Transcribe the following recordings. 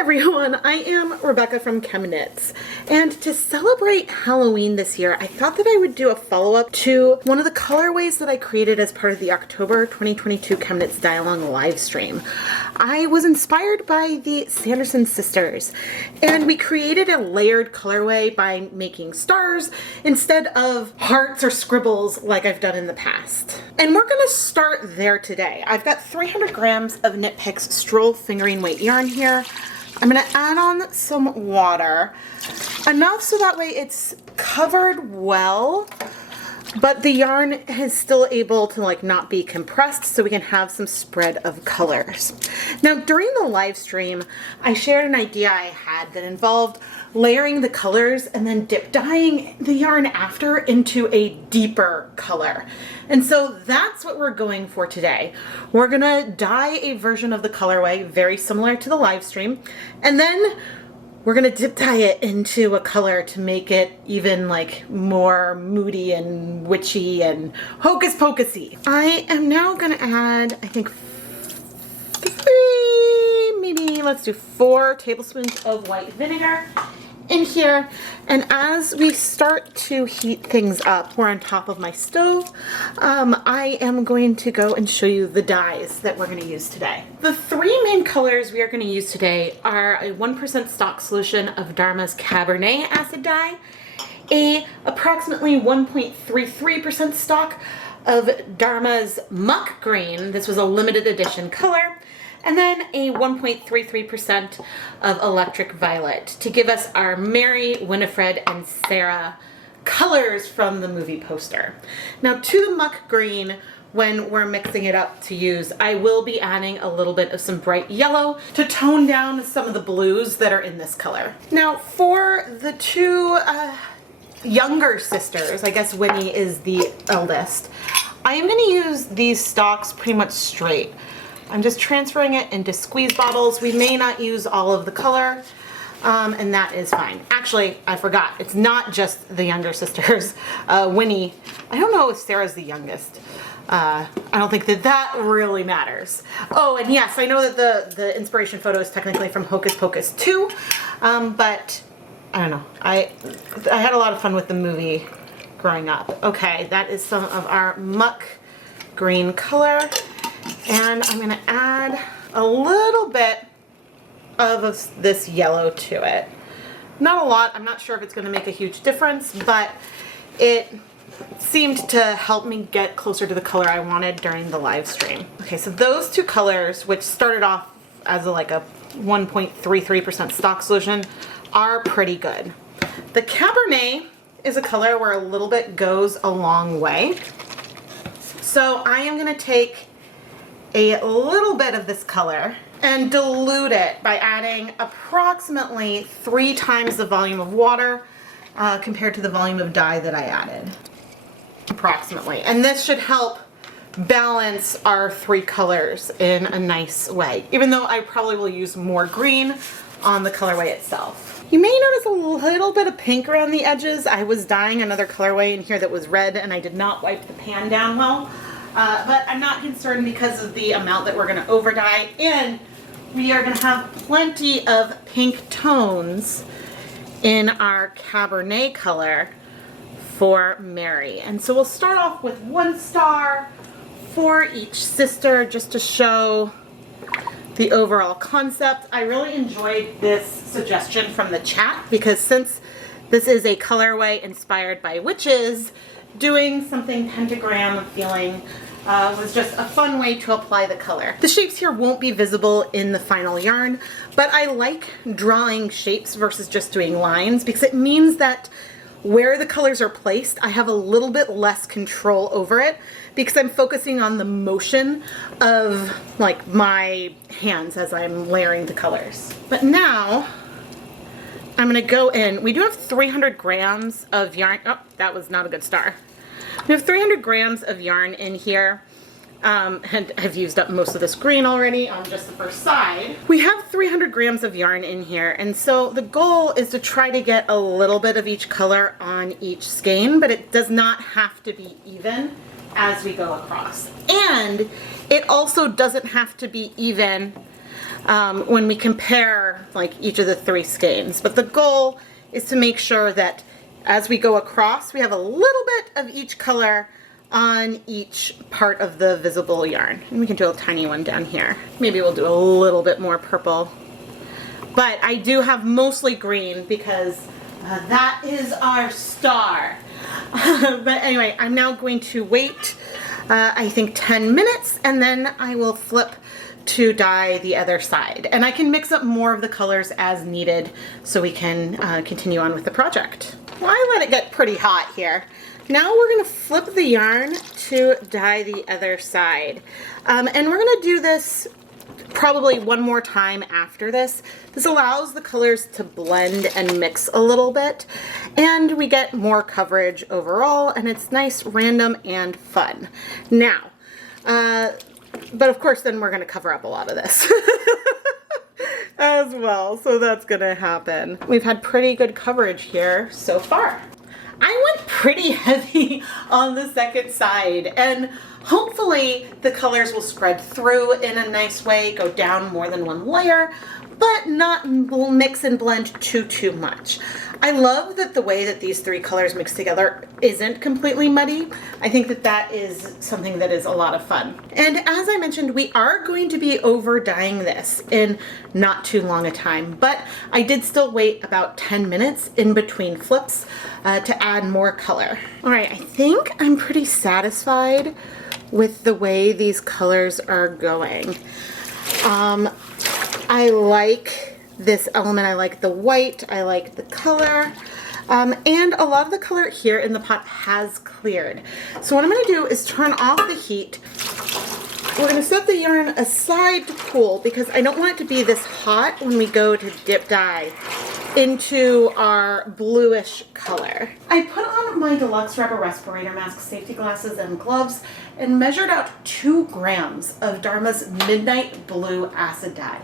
everyone, I am Rebecca from ChemKnits, and to celebrate Halloween this year, I thought that I would do a follow-up to one of the colorways that I created as part of the October 2022 ChemKnits Dye-Along live stream. I was inspired by the Sanderson sisters, and we created a layered colorway by making stars instead of hearts or scribbles like I've done in the past. And we're going to start there today. I've got 300 grams of Knit Picks Stroll Fingering Weight yarn here. I'm going to add on some water, enough so that way it's covered well, but the yarn is still able to like not be compressed so we can have some spread of colors. Now during the live stream, I shared an idea I had that involved layering the colors and then dip dyeing the yarn after into a deeper color. And so that's what we're going for today. We're gonna dye a version of the colorway very similar to the live stream, and then we're gonna dip dye it into a color to make it even like more moody and witchy and hocus pocusy. I am now gonna add, I think, maybe let's do 4 tablespoons of white vinegar in here. And as we start to heat things up, we're on top of my stove, I am going to go and show you the dyes that we're going to use today. The 3 main colors we are going to use today are a 1% stock solution of Dharma's Cabernet acid dye, a approximately 1.33% stock of Dharma's Muck green. This was a limited edition color. And then a 1.33% of electric violet to give us our Mary, Winifred, and Sarah colors from the movie poster. Now to the Muck green, when we're mixing it up to use, I will be adding a little bit of some bright yellow to tone down some of the blues that are in this color. Now for the 2 younger sisters, I guess Winnie is the eldest, I am going to use these stalks pretty much straight. I'm just transferring it into squeeze bottles. We may not use all of the color, and that is fine. Actually, I forgot. It's not just the younger sisters. Winnie, I don't know if Sarah's the youngest. I don't think that really matters. Oh, and yes, I know that the inspiration photo is technically from Hocus Pocus 2, but I don't know. I had a lot of fun with the movie growing up. Okay, that is some of our Muck green color. And I'm going to add a little bit of this yellow to it. Not a lot. I'm not sure if it's going to make a huge difference, but it seemed to help me get closer to the color I wanted during the live stream. Okay, so those 2 colors, which started off as like a 1.33% stock solution, are pretty good. The Cabernet is a color where a little bit goes a long way. So I am going to take a little bit of this color and dilute it by adding approximately 3 times the volume of water compared to the volume of dye that I added. Approximately. And this should help balance our 3 colors in a nice way, even though I probably will use more green on the colorway itself. You may notice a little bit of pink around the edges. I was dyeing another colorway in here that was red and I did not wipe the pan down well. But I'm not concerned because of the amount that we're going to over dye, and we are going to have plenty of pink tones in our Cabernet color for Mary. And so we'll start off with 1 star for each sister just to show the overall concept. I really enjoyed this suggestion from the chat because since this is a colorway inspired by witches, doing something pentagram feeling was just a fun way to apply the color. The shapes here won't be visible in the final yarn, but I like drawing shapes versus just doing lines because it means that where the colors are placed, I have a little bit less control over it because I'm focusing on the motion of like my hands as I'm layering the colors. But now I'm going to go in. We do have 300 grams of yarn. Oh, that was not a good star. We have 300 grams of yarn in here, and I've used up most of this green already on just the first side. We have 300 grams of yarn in here, and so the goal is to try to get a little bit of each color on each skein, but it does not have to be even as we go across. And it also doesn't have to be even when we compare like each of the 3 skeins. But the goal is to make sure that as we go across, we have a little bit of each color on each part of the visible yarn. And we can do a tiny one down here. Maybe we'll do a little bit more purple. But I do have mostly green because that is our star. But anyway, I'm now going to wait, I think 10 minutes, and then I will flip to dye the other side. And I can mix up more of the colors as needed so we can continue on with the project. Well, I let it get pretty hot here. Now we're going to flip the yarn to dye the other side. And we're going to do this probably one more time after this. This allows the colors to blend and mix a little bit, and we get more coverage overall, and it's nice, random, and fun. Now, but of course then we're going to cover up a lot of this as well, so that's going to happen. We've had pretty good coverage here so far. I went pretty heavy on the second side, and hopefully the colors will spread through in a nice way, go down more than one layer, but not mix and blend too much. I love that the way that these 3 colors mix together isn't completely muddy. I think that that is something that is a lot of fun. And as I mentioned, we are going to be over dyeing this in not too long a time, but I did still wait about 10 minutes in between flips to add more color. All right, I think I'm pretty satisfied with the way these colors are going. I like this element. I like the white, I like the color, and a lot of the color here in the pot has cleared. So what I'm going to do is turn off the heat. We're going to set the yarn aside to cool because I don't want it to be this hot when we go to dip dye into our bluish color. I put on my deluxe rubber respirator mask, safety glasses, and gloves and measured out 2 grams of Dharma's Midnight Blue acid dye.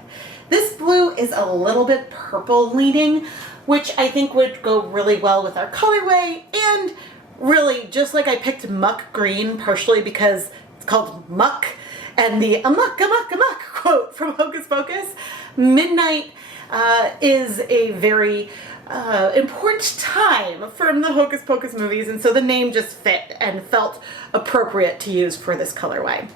This blue is a little bit purple leaning, which I think would go really well with our colorway, and really just like I picked Muck green partially because it's called Muck, and the Amok, Amok, Amok quote from Hocus Pocus, midnight is a very important time from the Hocus Pocus movies, and so the name just fit and felt appropriate to use for this colorway.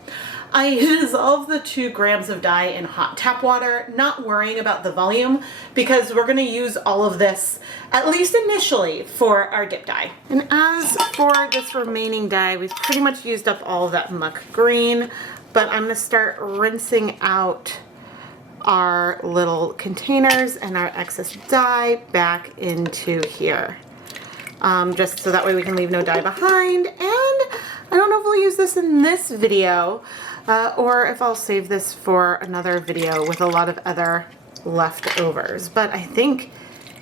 I dissolved the 2 grams of dye in hot tap water, not worrying about the volume, because we're going to use all of this, at least initially, for our dip dye. And as for this remaining dye, we've pretty much used up all of that Muck green, but I'm going to start rinsing out our little containers and our excess dye back into here. Just so that way we can leave no dye behind. And I don't know if we'll use this in this video, or if I'll save this for another video with a lot of other leftovers. But I think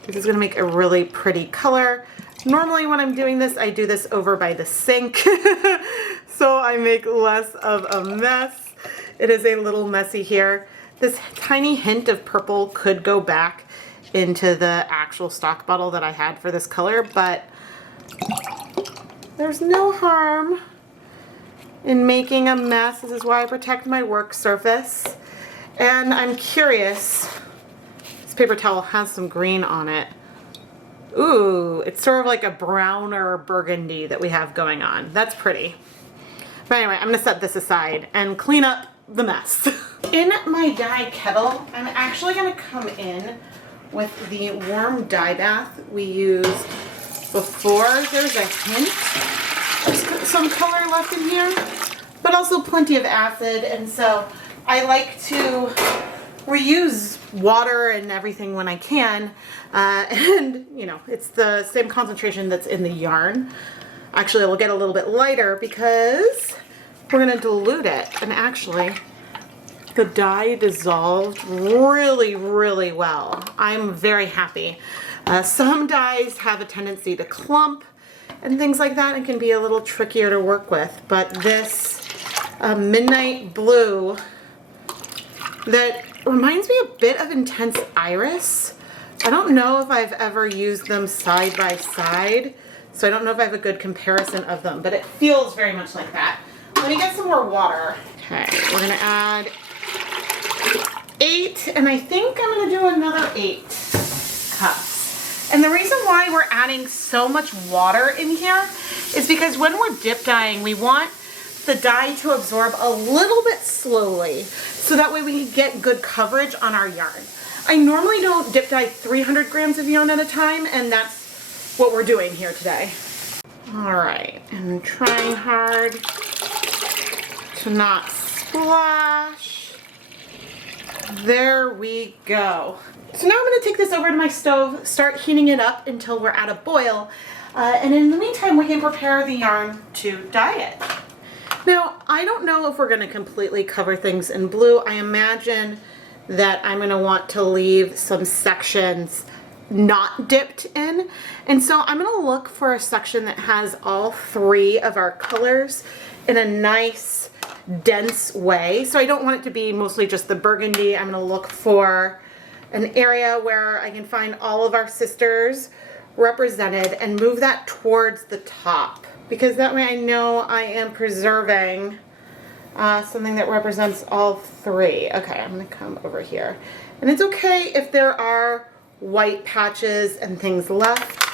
this is going to make a really pretty color. Normally when I'm doing this, I do this over by the sink, so I make less of a mess. It is a little messy here. This tiny hint of purple could go back into the actual stock bottle that I had for this color, but there's no harm in making a mess. This is why I protect my work surface. And I'm curious, this paper towel has some green on it. Ooh, it's sort of like a browner burgundy that we have going on. That's pretty. But anyway, I'm gonna set this aside and clean up the mess. In my dye kettle, I'm actually gonna come in with the warm dye bath we used before. There's a hint of some color left in here, but also plenty of acid, and so I like to reuse water and everything when I can, and you know, it's the same concentration that's in the yarn. Actually, it'll get a little bit lighter because we're going to dilute it, and actually the dye dissolved really, really well. I'm very happy. Some dyes have a tendency to clump and things like that and can be a little trickier to work with, but this midnight blue that reminds me a bit of Intense Iris. I don't know if I've ever used them side by side, so I don't know if I have a good comparison of them, but it feels very much like that. Let me get some more water. Okay, we're gonna add 8, and I think I'm gonna do another 8 cups. And the reason why we're adding so much water in here is because when we're dip dyeing, we want the dye to absorb a little bit slowly, so that way we can get good coverage on our yarn. I normally don't dip dye 300 grams of yarn at a time, and that's what we're doing here today. All right, I'm trying hard to not splash. There we go. So now I'm gonna take this over to my stove, start heating it up until we're at a boil. And in the meantime, we can prepare the yarn to dye it. Now, I don't know if we're gonna completely cover things in blue. I imagine that I'm gonna want to leave some sections not dipped in. And so I'm gonna look for a section that has all 3 of our colors in a nice, dense way. So I don't want it to be mostly just the burgundy. I'm gonna look for an area where I can find all of our sisters represented and move that towards the top, because that way I know I am preserving something that represents all 3. Okay, I'm gonna come over here. And it's okay if there are white patches and things left.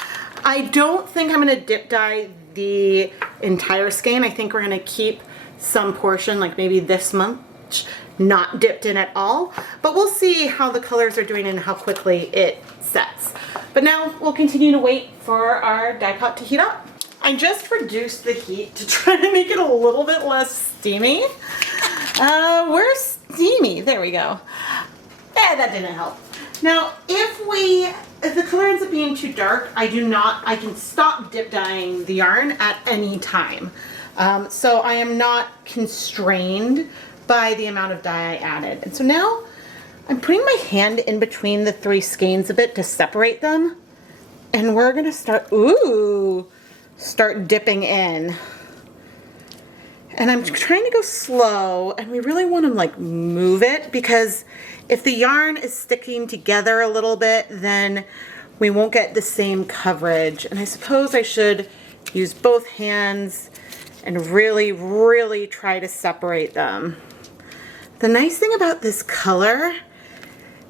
I don't think I'm gonna dip dye the entire skein. I think we're gonna keep some portion, like maybe this much, not dipped in at all. But we'll see how the colors are doing and how quickly it sets. But now we'll continue to wait for our dye pot to heat up. I just reduced the heat to try to make it a little bit less steamy. We're steamy, there we go. That didn't help. Now, if the color ends up being too dark, I can stop dip dyeing the yarn at any time. So I am not constrained by the amount of dye I added. And so now I'm putting my hand in between the 3 skeins a bit to separate them. And we're gonna start dipping in. And I'm trying to go slow, and we really want to like move it, because if the yarn is sticking together a little bit, then we won't get the same coverage. And I suppose I should use both hands and really, really try to separate them. The nice thing about this color,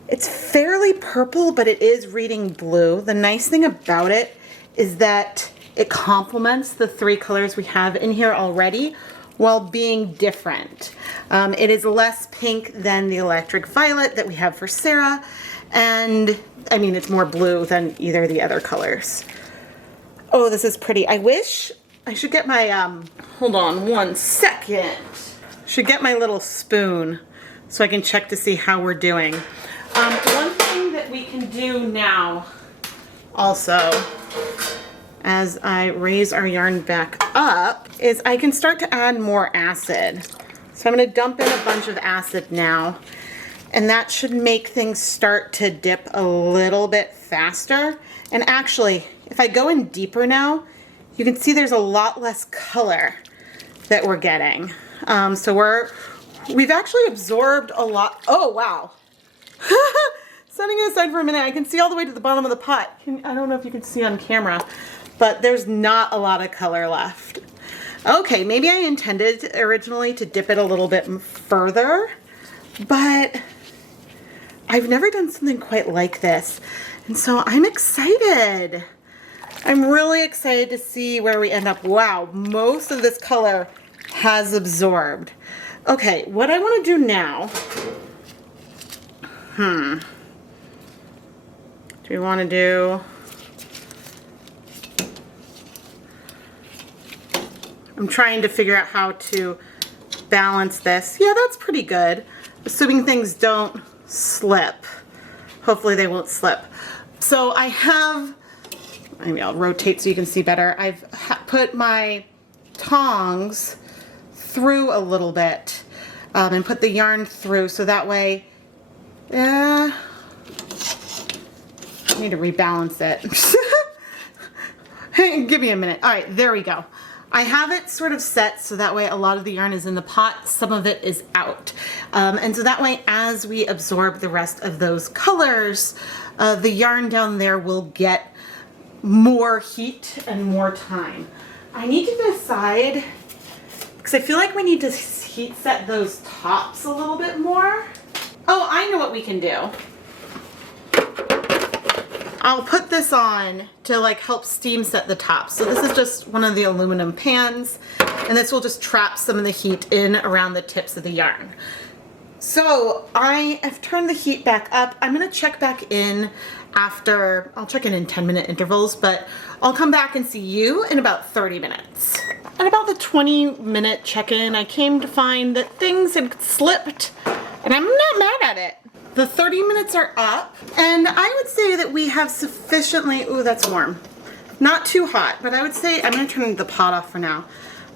it's fairly purple, but it is reading blue. The nice thing about it is that it complements the 3 colors we have in here already while being different. It is less pink than the electric violet that we have for Sarah, and I mean, it's more blue than either of the other colors. Oh, this is pretty. I wish I should get my, hold on one second. Should get my little spoon so I can check to see how we're doing. One thing that we can do now also, as I raise our yarn back up, is I can start to add more acid. So I'm gonna dump in a bunch of acid now, and that should make things start to dip a little bit faster. And actually, if I go in deeper now, you can see there's a lot less color that we're getting. So we've actually absorbed a lot. Oh, wow. Setting it aside for a minute, I can see all the way to the bottom of the pot. I don't know if you can see on camera, but there's not a lot of color left. Okay, maybe I intended originally to dip it a little bit further, but I've never done something quite like this. And so I'm excited. I'm really excited to see where we end up. Wow, most of this color has absorbed. Okay, what I want to do now, do we want to do, I'm trying to figure out how to balance this. Yeah, that's pretty good. Assuming things don't slip. Hopefully they won't slip. So I have, maybe I'll rotate so you can see better. I've put my tongs through a little bit and put the yarn through so that way, I need to rebalance it. Give me a minute. All right, there we go. I have it sort of set so that way a lot of the yarn is in the pot, some of it is out. And so that way as we absorb the rest of those colors, the yarn down there will get more heat and more time. I need to decide, because I feel like we need to heat set those tops a little bit more. Oh, I know what we can do. I'll put this on to like help steam set the top. So this is just one of the aluminum pans, and this will just trap some of the heat in around the tips of the yarn. So I have turned the heat back up. I'm gonna check back in after, I'll check in 10-minute intervals, but I'll come back and see you in about 30 minutes. At about the 20-minute check-in, I came to find that things had slipped, and I'm not mad at it. The 30 minutes are up, and I would say that we have sufficiently, ooh, that's warm. Not too hot, but I would say, I'm gonna turn the pot off for now.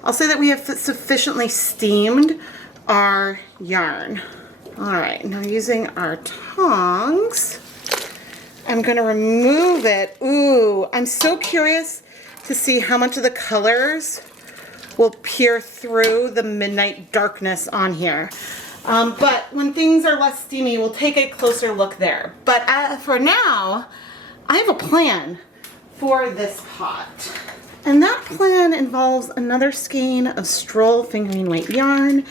I'll say that we have sufficiently steamed our yarn. All right, now using our tongs, I'm gonna remove it. Ooh, I'm so curious to see how much of the colors will peer through the midnight darkness on here. But when things are less steamy, we'll take a closer look there. But for now, I have a plan for this pot. And that plan involves another skein of Stroll fingering weight yarn.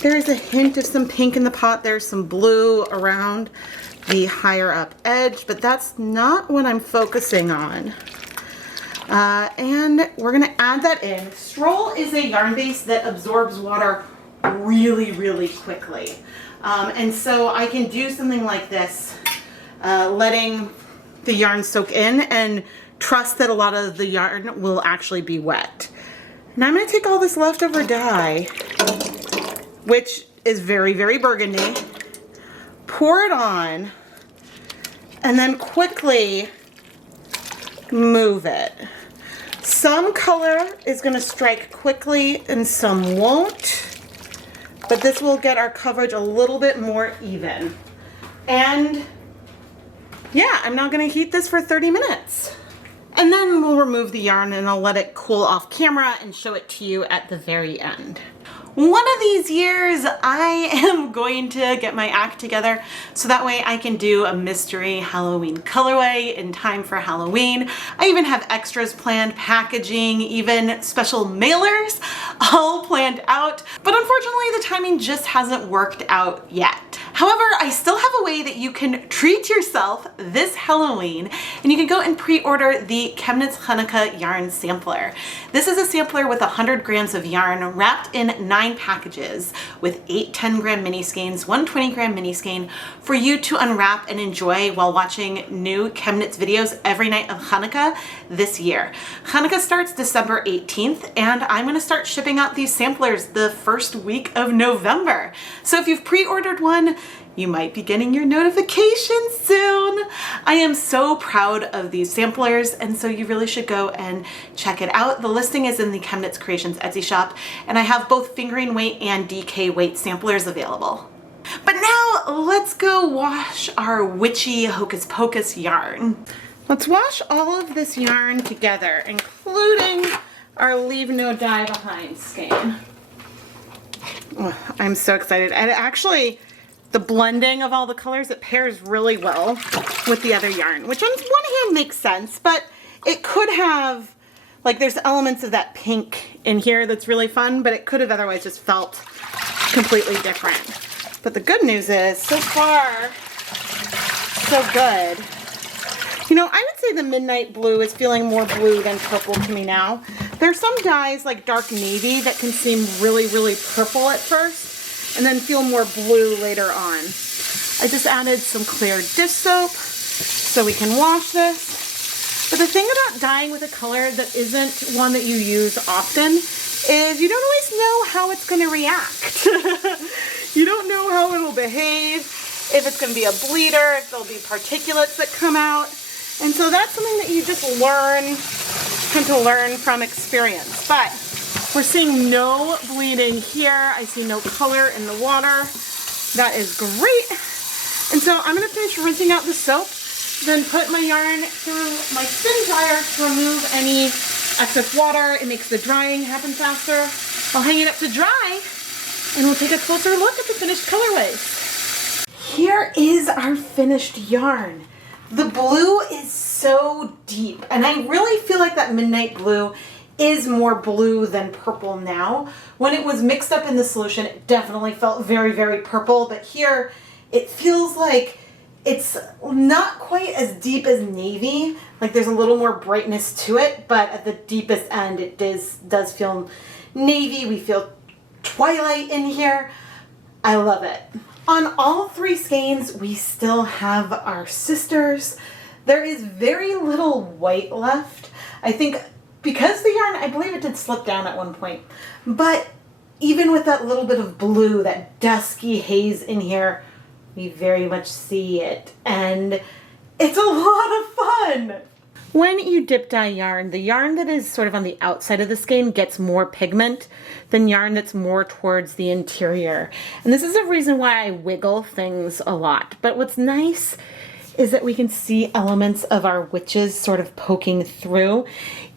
There's a hint of some pink in the pot. There's some blue around the higher up edge, but that's not what I'm focusing on. And we're gonna add that in. Stroll is a yarn base that absorbs water really, really quickly. And so I can do something like this, letting the yarn soak in and trust that a lot of the yarn will actually be wet. Now I'm gonna take all this leftover dye, which is very, very burgundy, pour it on, and then quickly move it. Some color is gonna strike quickly and some won't. But this will get our coverage a little bit more even. And yeah, I'm now gonna heat this for 30 minutes. And then we'll remove the yarn and I'll let it cool off camera and show it to you at the very end. One of these years, I am going to get my act together so that way I can do a mystery Halloween colorway in time for Halloween. I even have extras planned, packaging, even special mailers all planned out. But unfortunately, the timing just hasn't worked out yet. However, I still have a way that you can treat yourself this Halloween, and you can go and pre-order the ChemKnits Chanukah yarn sampler. This is a sampler with 100 grams of yarn wrapped in 9 packages with 8 10-gram mini skeins, 1 20-gram mini skein for you to unwrap and enjoy while watching new ChemKnits videos every night of Hanukkah this year. Hanukkah starts December 18th, and I'm going to start shipping out these samplers the first week of November. So if you've pre-ordered one, you might be getting your notifications soon. I am so proud of these samplers, and so you really should go and check it out. The listing is in the ChemKnits Creations Etsy shop, and I have both fingering weight and DK weight samplers available. But now let's go wash our witchy Hocus Pocus yarn. Let's wash all of this yarn together, including our Leave No Dye Behind skein. Oh, I'm so excited. And actually, the blending of all the colors, it pairs really well with the other yarn, which on one hand makes sense, but it could have, like, there's elements of that pink in here that's really fun, but it could have otherwise just felt completely different. But the good news is, so far, so good. You know, I would say the midnight blue is feeling more blue than purple to me now. There's some dyes like dark navy that can seem really, really purple at first and then feel more blue later on. I just added some clear dish soap so we can wash this. But the thing about dyeing with a color that isn't one that you use often is you don't always know how it's going to react. You don't know how it'll behave, if it's going to be a bleeder, if there'll be particulates that come out. And so that's something that you just tend to learn from experience. But we're seeing no bleeding here. I see no color in the water. That is great. And so I'm going to finish rinsing out the soap, then put my yarn through my spin dryer to remove any excess water. It makes the drying happen faster. I'll hang it up to dry, and we'll take a closer look at the finished colorways. Here is our finished yarn. The blue is so deep, and I really feel like that midnight blue is more blue than purple now. When it was mixed up in the solution, it definitely felt very, very purple, but here it feels like it's not quite as deep as navy. Like there's a little more brightness to it, but at the deepest end it does feel navy. We feel twilight in here. I love it. On all three skeins, we still have our sisters. There is very little white left. I think because the yarn, I believe it did slip down at one point, but even with that little bit of blue, that dusky haze in here, we very much see it, and it's a lot of fun. When you dip dye yarn, the yarn that is sort of on the outside of the skein gets more pigment than yarn that's more towards the interior. And this is a reason why I wiggle things a lot. But what's nice is that we can see elements of our witches sort of poking through.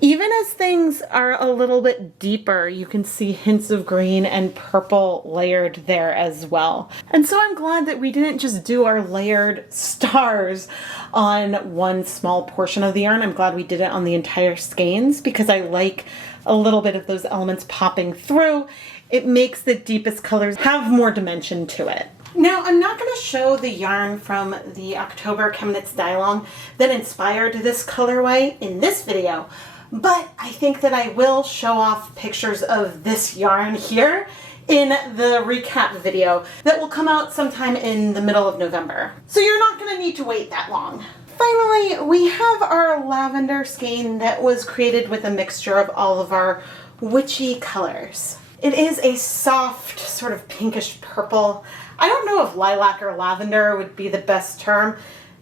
Even as things are a little bit deeper, you can see hints of green and purple layered there as well. And so I'm glad that we didn't just do our layered stars on one small portion of the yarn. I'm glad we did it on the entire skeins because I like a little bit of those elements popping through. It makes the deepest colors have more dimension to it. Now, I'm not going to show the yarn from the October ChemKnits dye-along that inspired this colorway in this video, but I think that I will show off pictures of this yarn here in the recap video that will come out sometime in the middle of November. So you're not going to need to wait that long. Finally, we have our lavender skein that was created with a mixture of all of our witchy colors. It is a soft, sort of pinkish purple. I don't know if lilac or lavender would be the best term.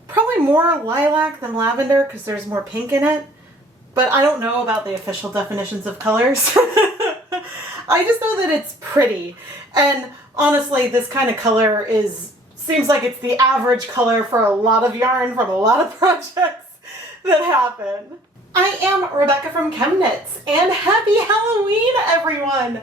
Probably more lilac than lavender because there's more pink in it. But I don't know about the official definitions of colors. I just know that it's pretty. And honestly, this kind of color seems like it's the average color for a lot of yarn from a lot of projects that happen. I am Rebecca from ChemKnits, and happy Halloween, everyone!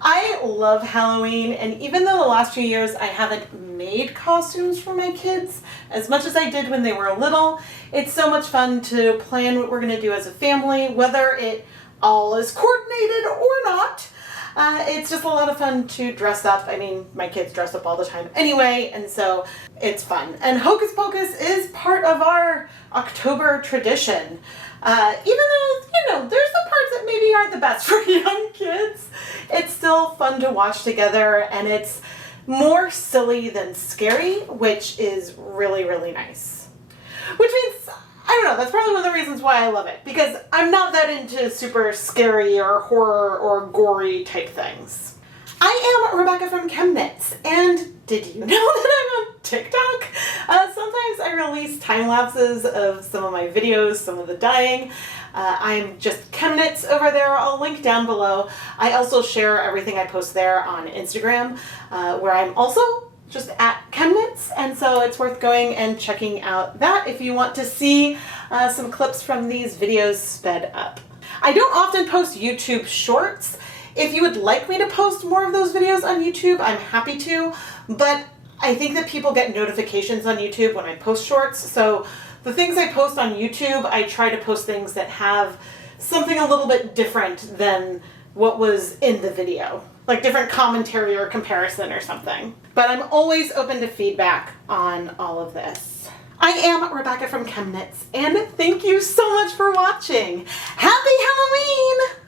I love Halloween, and even though the last few years I haven't made costumes for my kids as much as I did when they were little, it's so much fun to plan what we're going to do as a family, whether it all is coordinated or not. It's just a lot of fun to dress up. I mean, my kids dress up all the time anyway, and so it's fun. And Hocus Pocus is part of our October tradition. Even though, there's the parts that maybe aren't the best for young kids, it's still fun to watch together, and it's more silly than scary, which is really, really nice. Which means, I don't know, that's probably one of the reasons why I love it, because I'm not that into super scary or horror or gory type things. I am Rebecca from ChemKnits, and did you know that I'm on TikTok? Sometimes I release time lapses of some of my videos, some of the dyeing. I'm just ChemKnits over there. I'll link down below. I also share everything I post there on Instagram, where I'm also just at ChemKnits, and so it's worth going and checking out that if you want to see some clips from these videos sped up. I don't often post YouTube shorts. If you would like me to post more of those videos on YouTube, I'm happy to, but I think that people get notifications on YouTube when I post shorts, so the things I post on YouTube, I try to post things that have something a little bit different than what was in the video, like different commentary or comparison or something. But I'm always open to feedback on all of this. I am Rebecca from ChemKnits, and thank you so much for watching. Happy Halloween!